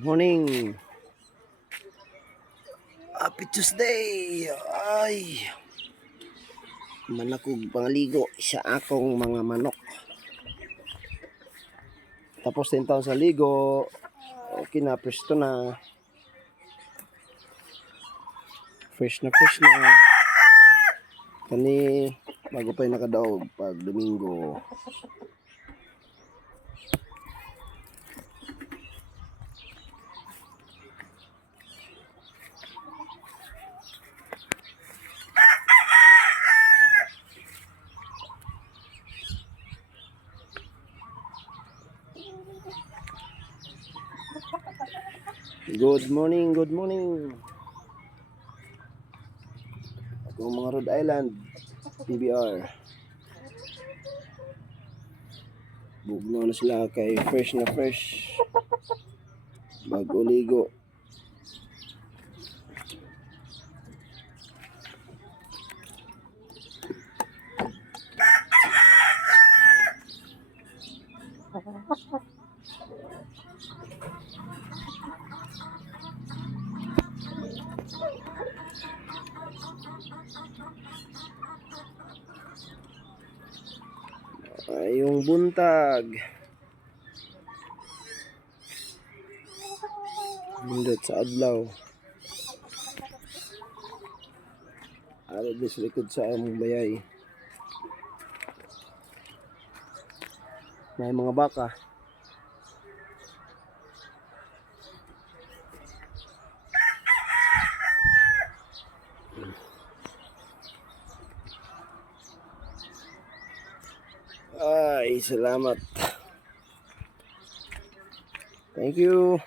Morning. Happy Tuesday. Ay, manakog pangaligo sa akong mga manok. Tapos din taon sa ligo. Okay na, presto na. Fresh na. Kani, bago pa yung nakadaog pag Domingo. Good morning. Akong mga Rhode Island, PBR. Bugno na sila kay fresh na fresh. Bago ligo. Yung buntag. Bundot sa adlaw. Ara dis likod sa among bayay. May mga baka. Ay, salamat. Thank you.